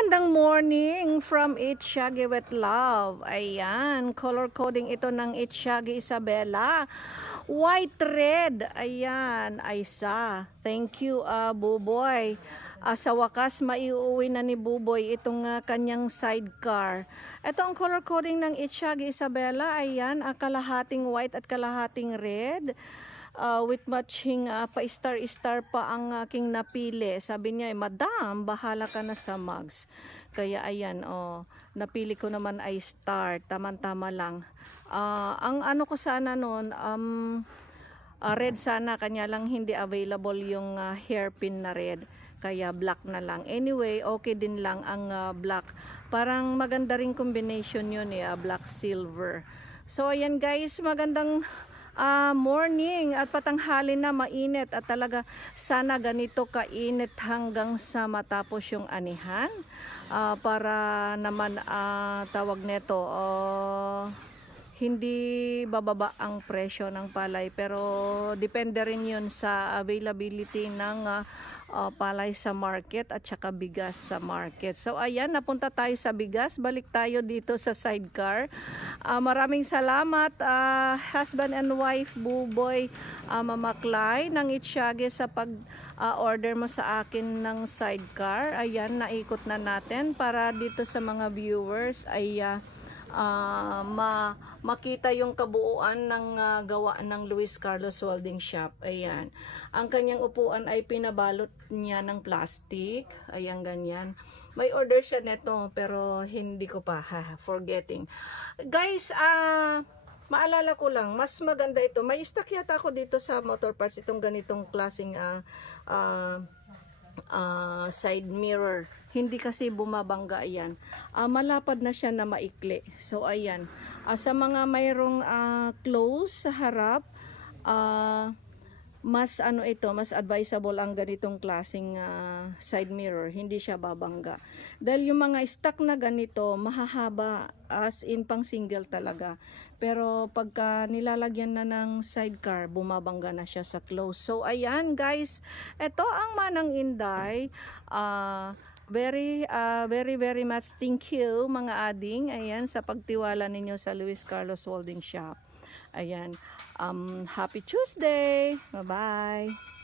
Magandang morning from Itsyagi with Love. Ayan, color coding ito ng Itsyagi Isabela. White, red. Ayan, Aisa. Thank you, Buboy. Sa wakas, maiuwi na ni Buboy itong kanyang sidecar. Ito ang color coding ng Itsyagi Isabela. Ayan, kalahating white at kalahating red. With matching pa-star-star pa ang aking napili. Sabi niya, Madam, bahala ka na sa mugs. Kaya ayan, napili ko naman ay star. Tama-tama lang. Ang ano ko sana noon, red sana. Kanya lang hindi available yung hairpin na red. Kaya black na lang. Anyway, okay din lang ang black. Parang maganda rin combination yun black silver. So ayan guys, magandang morning at patanghali na, mainit at talaga sana ganito kainit hanggang sa matapos yung anihan para naman tawag neto hindi bababa ang presyo ng palay, pero depende rin yun sa availability ng palay sa market at saka bigas sa market. So ayan, napunta tayo sa bigas, balik tayo dito sa sidecar. Maraming salamat husband and wife Buboy, Mama Clay ng Itsyagi sa pag order mo sa akin ng sidecar. Ayan, naikot na natin para dito sa mga viewers ay makita yung kabuuan ng gawa ng Luis Carlos Welding Shop. Ayan. Ang kanyang upuan ay pinabalot niya ng plastic. Ayan, ganyan. May order siya neto pero hindi ko pa forgetting. Guys, maalala ko lang, mas maganda ito. May stock yata ako dito sa motor parts itong ganitong klaseng side mirror. Hindi kasi bumabangga yan. Malapad na siya na maikli. So ayan. Sa mga mayroong close sa harap, mas mas advisable ang ganitong klaseng side mirror. Hindi siya babangga. Dahil yung mga stock na ganito, mahahaba as in pang single talaga. Pero pagka nilalagyan na ng sidecar, bumabangga na siya sa close. So ayan guys, ito ang Manang Inday. Very much thank you mga ading. Ayan, sa pagtiwala ninyo sa Luis Carlos Welding Shop. Ayan. Happy Tuesday. Bye-bye.